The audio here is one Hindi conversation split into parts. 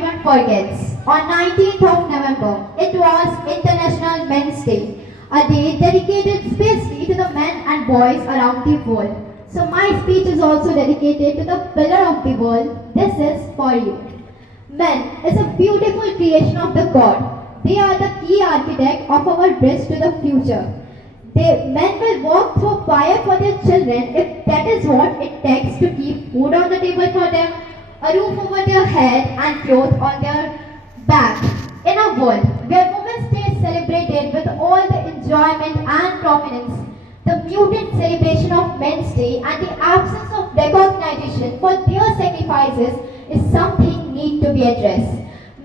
everyone forgets. On 19th of November, it was International Men's Day, a day dedicated especially to the men and boys around the world. So my speech is also dedicated to the pillar of the world. This is for you. Men is a beautiful creation of the God. They are the key architect of our bridge to the future. Men will walk through fire for their children if that is what it takes to keep food on the table for them, a roof over their head and clothes on their back. In a world where Women's Day is celebrated with all the enjoyment and prominence, the muted celebration of Men's Day and the absence of recognition for their sacrifices is something need to be addressed.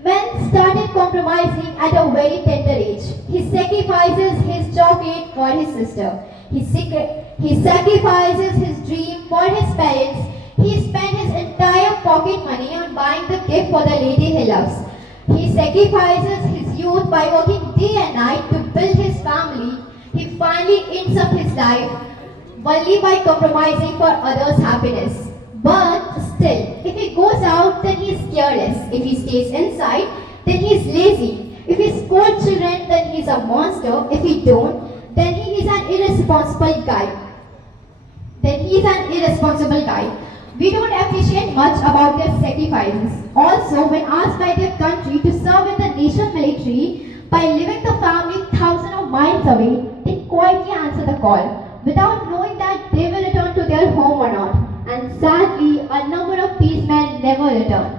Men started compromising at a very tender age. He sacrifices his chocolate for his sister. He sacrifices his dream for his parents. He spent his entire pocket money on buying the gift for the lady he loves. He sacrifices his youth by working day and night to build his family. He finally ends up his life only by compromising for others' happiness. But still, if he goes out, then he is careless. If he stays inside, then he is lazy. If he scolds children, then he is a monster. If he don't, then he is an irresponsible guy. We don't appreciate much about their sacrifices. Also, when asked by their country to serve in the nation military by leaving the family thousands of miles away, they quietly answer the call without knowing that they will return to their home or not. And sadly, a number of these men never return.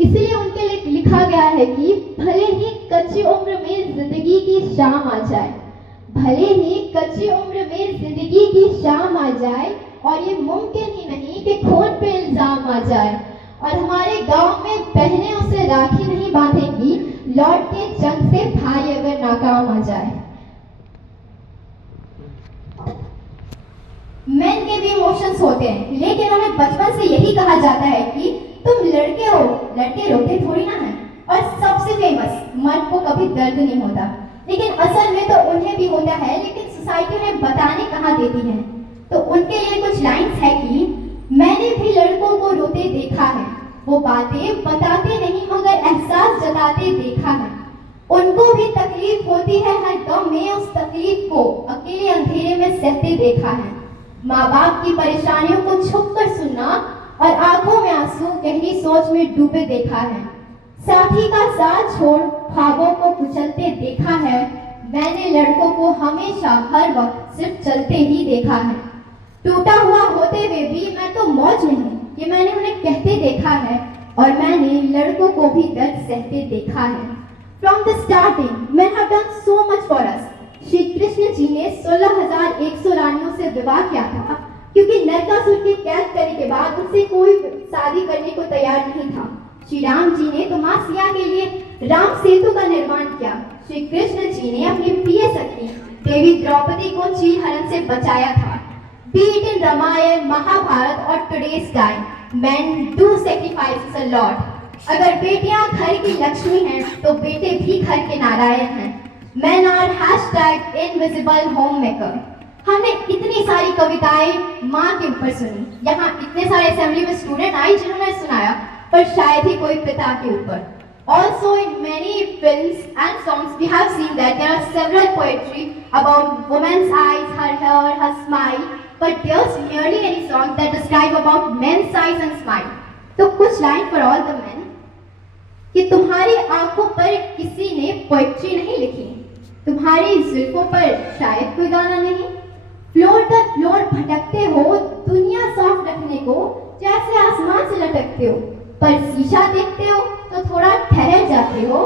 इसलिए उनके लिए लिखा गया है कि भले ही कच्ची उम्र में जिंदगी की शाम आ जाए, भले ही कच्ची उम्र में जिंदगी की शाम आ जाए, और ये मुमकिन ही नहीं कि खून पे इल्जाम आ जाए, और हमारे गांव में बहनें उसे राखी नहीं बांधेंगी, लौट के जंग से भाई अगर नाकाम आ जाए। मेन के भी इमोशंस होते हैं, लेकिन उन्हें बचपन से यही कहा जाता है कि तुम लड़के हो, लड़के रोते थोड़ी ना हैं। और सबसे फेमस, मर्द को कभी दर्द नहीं होता, लेकिन असल में तो उन्हें भी होता है, लेकिन सोसाइटी उन्हें बताने कहाँ देती है। तो उनके लिए कुछ लाइन्स है कि मैंने भी लड़कों को रोते देखा है, वो बातें बताते नहीं मगर एहसास जताते देखा है। उनको भी तकलीफ होती है, हर गम में उस तकलीफ को अकेले अंधेरे में सहते देखा है। माँ बाप की परेशानियों को छुप कर सुनना और आंखों में आंसू गहरी सोच में डूबे देखा है। साथी का साथ छोड़ ख्वाबों को कुचलते देखा है। मैंने लड़कों को हमेशा हर वक्त सिर्फ चलते ही देखा है। टूटा हुआ होते हुए भी मैं तो मौज में हूँ कि मैंने उन्हें कहते देखा है, और मैंने लड़कों को भी दर्द सहते देखा है। From the starting, men have done so much for us. Shri Krishna ji ने 16,100 रानियों से विवाह किया था, क्योंकि नरकासुर के कैद करने के बाद उनसे कोई शादी करने को तैयार नहीं था। श्री राम जी ने तो मां सिया के लिए राम सेतु का निर्माण किया। श्री कृष्ण जी ने अपनी प्रिय सखी देवी द्रौपदी को चीलहरण से बचाया था। Be it in Ramayan, Mahabharat और today's time, men do sacrifices a lot. अगर बेटियां घर की लक्ष्मी हैं, तो बेटे भी घर के नारायण हैं। Men are #invisible homemaker. हमने इतनी सारी कविताएं माँ के ऊपर सुनी, यहाँ इतने सारे असेंबली में स्टूडेंट आए जिन्होंने सुनाया, पर शायद ही कोई पिता के ऊपर। Also in many films and songs we have seen that there are several poetry about woman's eyes, her hair, her smile, but there's merely any song that describe about men's eyes and smile. तो कुछ line for all the men कि तुम्हारी आंखों पर किसी ने पोएट्री नहीं लिखी, तुम्हारी जुल्फों पर शायद कोई गाना नहीं। फ्लोर दर फ्लोर भटकते हो दुनिया साफ रखने को, जैसे आसमान से लटकते हो, पर शीशा देखते हो तो थोड़ा ठहर जाते हो,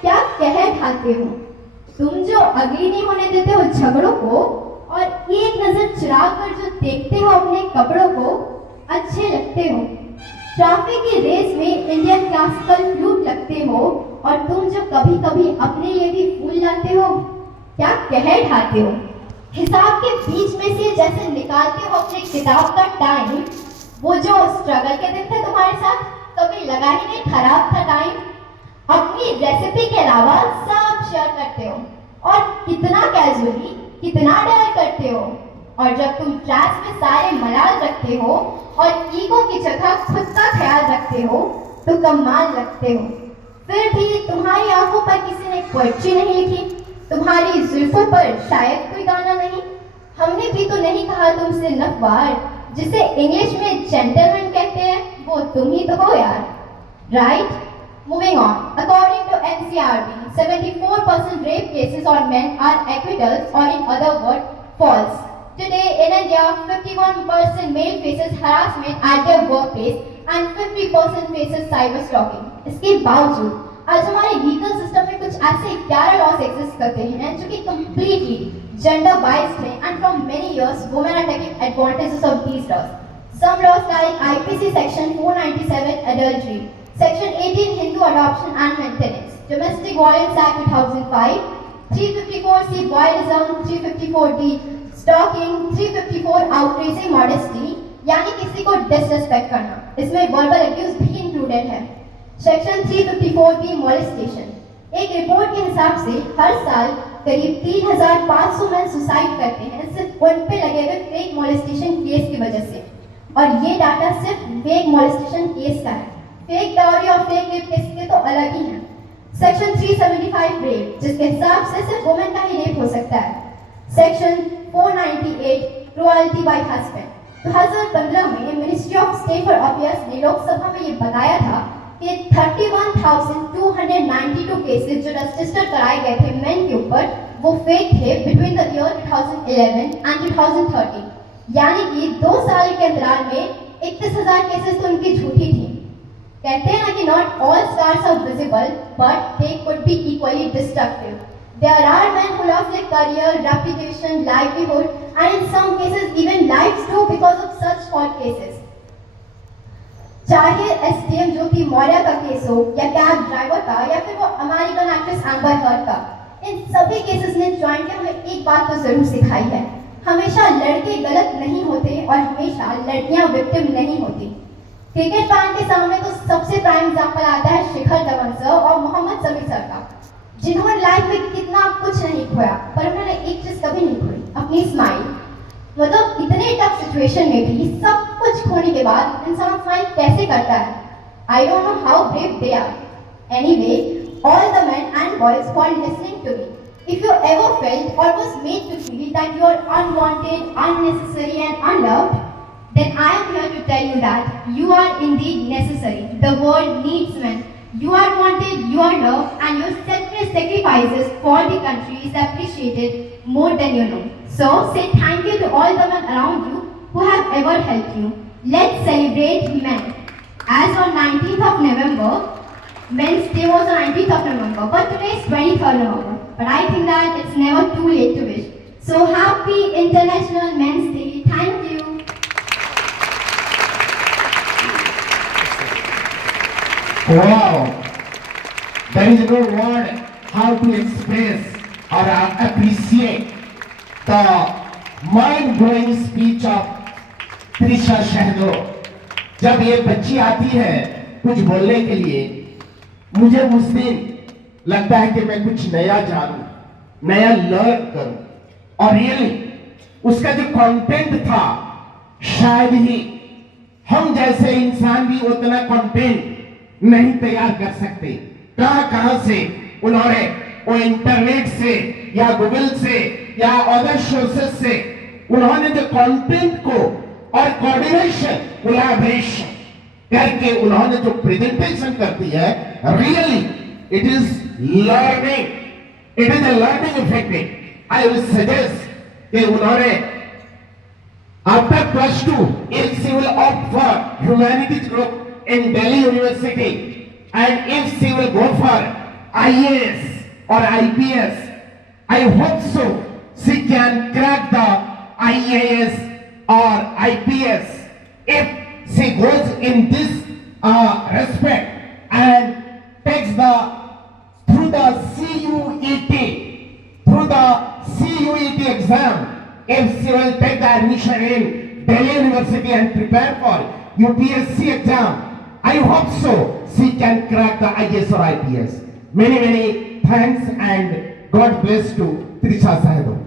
क्या कहर ढालते हो। तुम जो अगली नहीं होने देते हो झगड़ों को, और एक नजर चुरा कर जो देखते हो अपने कपड़ों को, अच्छे लगते हो। ट्रैफिक की रेस में इंडियन क्लासिकल फ्लूट लगते हो, और तुम जो कभी कभी अपने लिए भी फूल लाते हो, क्या कहर ढाते हो। हिसाब के बीच में से जैसे निकालते हो अपने किताब का टाइम, वो जो स्ट्रगल के दिन थे तुम्हारे साथ, कभी लगा ही नहीं खराब था टाइम। अपनी रेसिपी के अलावा सब शेयर करते हो, और कितना कैजुअली, कितना डेयर करते हो। और जब तुम ट्रैश में सारे मलाल रखते हो और ईगो की जगह खुद का ख्याल रखते हो, तो कमाल लगते हो। फिर भी तुम्हारी आंखों पर किसी ने पोएट्री नहीं लिखी, तुम्हारी जुल्फों पर शायद कोई गाना नहीं। हमने भी तो नहीं कहा तुमसे लफवार, जिसे इंग्लिश में जेंटलमैन कहते हैं वो तुम ही तो हो यार, right? Moving on, according to NCRB 74% rape cases on men are acquittals और in other word false. Today in India, 51% male faces harassment at their workplace and 50% faces cyber stalking. इसके बावजूद आज हमारे लीगल सिस्टम में कुछ ऐसे 11 लॉज एग्जिस्ट करते हैं जो कि completely gender biased हैं, and from many years women are taking advantages of these laws. Some laws like IPC section 497 adultery, section 18 Hindu adoption and maintenance, Domestic Violence Act 2005, 354C voyeurism, 354D stalking, 354 outraging modesty यानी किसी को डिसरिस्पेक्ट करना, इसमें वर्बल अब्यूज भी इंक्लूडेड है। सेक्शन 354B मोलेस्टेशन, एक रिपोर्ट के हिसाब से हर साल करीब 3500 मेन सुसाइड करते हैं सिर्फ उन पे लगे हुए फेक मोलेस्टेशन केस की वजह से, और ये डाटा सिर्फ फेक मोलेस्टेशन केस का है। फेक डाउरी और फेक रेप केस के तो अलग ही हैं। सेक्शन 375 रेप, जिसके हिसाब से सिर्फ वुमेन का ही रेप हो सकता है। सेक्शन 498 क्रूअल्टी बाय हस्बैंड, 2015 में ministry of state for affairs ने लोकसभा में ये बताया था कि 31,292 केसेस जो रजिस्टर कराए गए थे मेन के ऊपर वो फेक थे बिटवीन द ईयर 2011 एंड 2013, यानी कि 2 साल के अंतराल में 31,000 केसेस तो उनकी झूठी थी। कहते हैं ना कि not all stars are visible but they could be equally destructive. There are men who lost their career, reputation, livelihood, and in some cases even lives too because of such false cases. चाहे एसडीएम ज्योति मौर्य का केस हो या कैब ड्राइवर का या फिर वो अमेरिकन एक्ट्रेस एम्बर हर्ड का, इन सभी केसेस ने ज्वाइंट हमें एक बात तो जरूर सिखाई है, हमेशा लड़के गलत नहीं होते और हमेशा लड़कियां विक्टिम नहीं होती। क्रिकेट फैन के सामने तो सबसे प्राइम एग्जांपल आता है शिखर धवन सर और मोहम्मद शमी सर का, जिन्होंने लाइफ में कितना कुछ नहीं खोया पर उन्होंने एक चीज कभी नहीं खोई, अपनी स्माइल। मतलब इतने टफ सिचुएशन में भी सब कुछ खोने के बाद इंसान स्माइल कैसे करता है? I don't know how brave they are. Anyway, all the men and boys for listening to me, if you ever felt or was made to feel that you are unwanted, unnecessary and unloved, then I am here to tell you that you are indeed necessary. The world needs men. You are wanted, you are loved, and your selfless sacrifices for the country is appreciated more than you know. So say thank you to all the men around you who have ever helped you. Let's celebrate men. As on 19th of November, Men's Day was on 19th of November, but today is 23rd November. But I think that it's never too late to wish. So happy International Men's Day. Thank you. Wow, there is no word how to express or appreciate the mind-blowing speech of Trisha Shahdo. जब ये बच्ची आती है कुछ बोलने के लिए, मुझे उस दिन लगता है कि मैं कुछ नया जानूं, नया लर्न करूं, और रियली उसका जो कंटेंट था शायद ही हम जैसे इंसान भी उतना कंटेंट नहीं तैयार कर सकते। कहां से उन्होंने वो इंटरनेट से या गूगल से या अदर सोर्सेस से उन्होंने जो कंटेंट को और कोऑर्डिनेशन कोलैबोरेशन करके उन्होंने जो प्रेजेंटेशन करती है, really it is learning, it is a learning effect. I will suggest कि उन्होंने after +2 if she will opt for humanities group in Delhi University, and if she will go for IAS or IPS, I hope so she can crack the IAS or IPS if she goes in this respect and takes through the CUET exam. If she will take the admission in Delhi University and prepare for UPSC exam, I hope so she can crack the IAS or IPS. Many thanks and God bless to Trisha Sahebo.